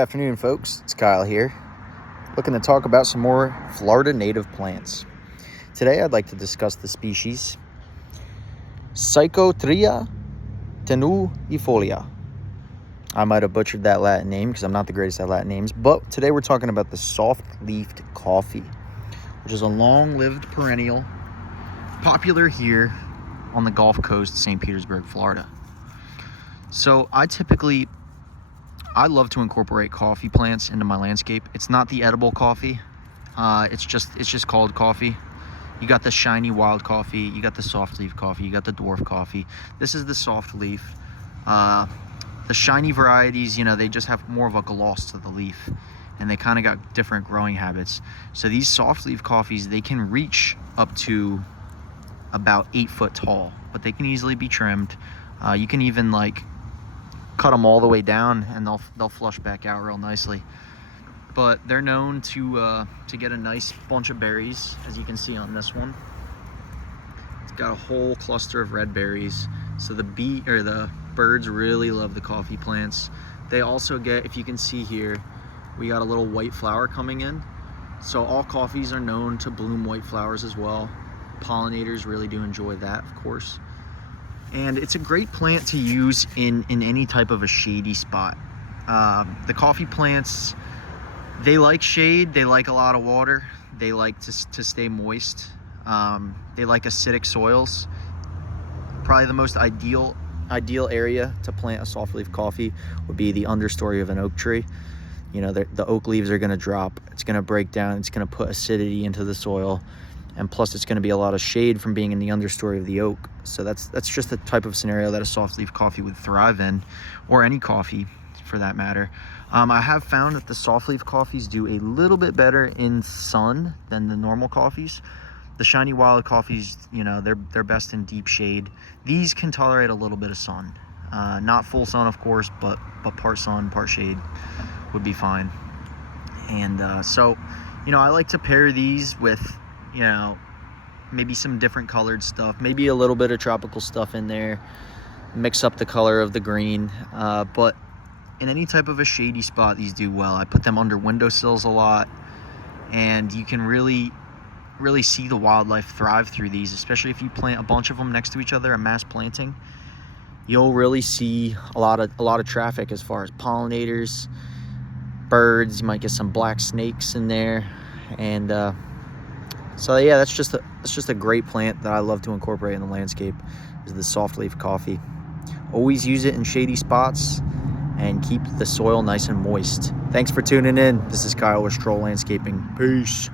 Good afternoon, folks. It's Kyle here, looking to talk about some more Florida native plants. Today, I'd like to discuss the species Psychotria tenuifolia. I might have butchered that Latin name because I'm not the greatest at Latin names, but today we're talking about the soft-leafed coffee, which is a long-lived perennial, popular here on the Gulf Coast, St. Petersburg, Florida. So I love to incorporate coffee plants into my landscape. It's not the edible coffee. It's just called coffee. You got the shiny wild coffee. You got the soft leaf coffee. You got the dwarf coffee. This is the soft leaf. The shiny varieties, they just have more of a gloss to the leaf, and they kind of got different growing habits. So these soft leaf coffees, they can reach up to about 8 foot tall, but they can easily be trimmed. You can even cut them all the way down and they'll flush back out real nicely. But they're known to get a nice bunch of berries, as you can see on this one. It's got a whole cluster of red berries. So the birds really love the coffee plants. They also get, if you can see here, we got a little white flower coming in. So all coffees are known to bloom white flowers as well. Pollinators really do enjoy that, of course. And it's a great plant to use in any type of a shady spot. The coffee plants, they like shade, they like a lot of water, they like to stay moist. They like acidic soils. Probably the most ideal area to plant a softleaf coffee would be the understory of an oak tree. The oak leaves are going to drop, it's going to break down, it's going to put acidity into the soil. And plus, it's going to be a lot of shade from being in the understory of the oak. So that's just the type of scenario that a softleaf coffee would thrive in, or any coffee for that matter. I have found that the softleaf coffees do a little bit better in sun than the normal coffees. The shiny wild coffees, they're best in deep shade. These can tolerate a little bit of sun. Not full sun, of course, but part sun, part shade would be fine. And so I like to pair these with maybe some different colored stuff, maybe a little bit of tropical stuff in there, mix up the color of the green. But in any type of a shady spot, these do well. I put them under windowsills a lot, and you can really see the wildlife thrive through these, especially if you plant a bunch of them next to each other, a mass planting. You'll really see a lot of traffic as far as pollinators, birds. You might get some black snakes in there, and so yeah, that's just a great plant that I love to incorporate in the landscape, is the softleaf coffee. Always use it in shady spots and keep the soil nice and moist. Thanks for tuning in. This is Kyle with Stroll Landscaping. Peace.